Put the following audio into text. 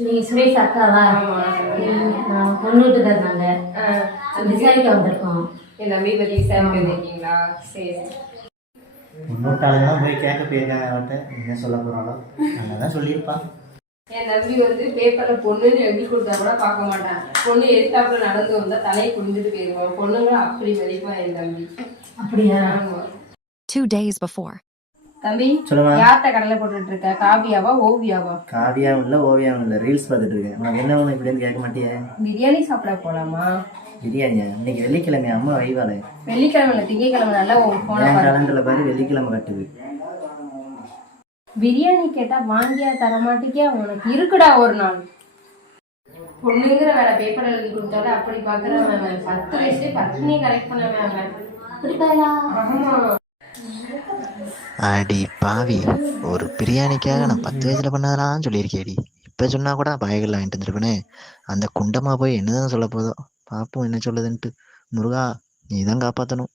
நீ சுரேஷ் அக்காவா? பொண்ணு வீட்டுக்கார் நாங்க விசாரிக்க வந்திருக்கோம். என் தம்பி பற்றி விசாரிக்க வந்திருக்கீங்களா? சரி. முன்னோட்டாளெல்லாம் போய் கேட்க போயிருக்காங்க. அவர்கிட்ட என்ன சொல்ல போகிறாளோ நல்லா தான் சொல்லியிருப்பான். என் தம்பி வந்து பேப்பர்ல பொண்ணுன்னு எழுதி கொடுத்தா கூட பார்க்க மாட்டான். பொண்ணு எதிர்த்தாப்புல நடந்து வந்தா தலையை குடிஞ்சிட்டு போயிருவான். பொண்ணுங்க அப்படி மதிப்பான் என் தம்பி. அப்படியா? 2 days before. தம்பி சொல்லுமா. யார்கிட்ட கடலை போட்டுட்டு இருக்க? காவியாவா ஓவியாவா? காவியாவும் இல்லை ஓவியாவும் இல்லை, ரீல்ஸ் பார்த்துட்டு இருக்கேன். உனக்கு என்ன ஒன்று இப்படின்னு கேட்க மாட்டியே? பிரியாணி சாப்பிட போலாமா? பிரியாணியா? இன்னைக்கு வெள்ளிக்கிழமை அம்மா வைவாளே. வெள்ளிக்கிழமை இல்லை, திங்கக்கிழமை. நல்லா போன கேலண்டர்ல பாரு வெள்ளிக்கிழமை கட்டுது. பிரியாணி கேட்டா வாங்கியா தர மாட்டேங்கியா? உனக்கு இருக்குடா ஒரு நாள். பொண்ணுங்கிற வேலை பேப்பர் எழுதி கொடுத்தால அப்படி பாக்குறவன் 10 வயசுல பத்தினி கரெக்ட் பண்ணவன். அப்படிப்பாயா? ஆமா. அடி பாவி, ஒரு பிரியாணிக்காக நான் 10 வயசுல பண்ணதெல்லாம் சொல்லியிருக்கேடி. இப்ப சொன்னா கூட பாய்கள் வாங்கிட்டு வந்துருப்பேனே. அந்த குண்டமா போய் என்னதான் சொல்ல போதோ, பாப்போம் என்ன சொல்லுதுன்ட்டு. முருகா, நீதான் காப்பாத்தணும்.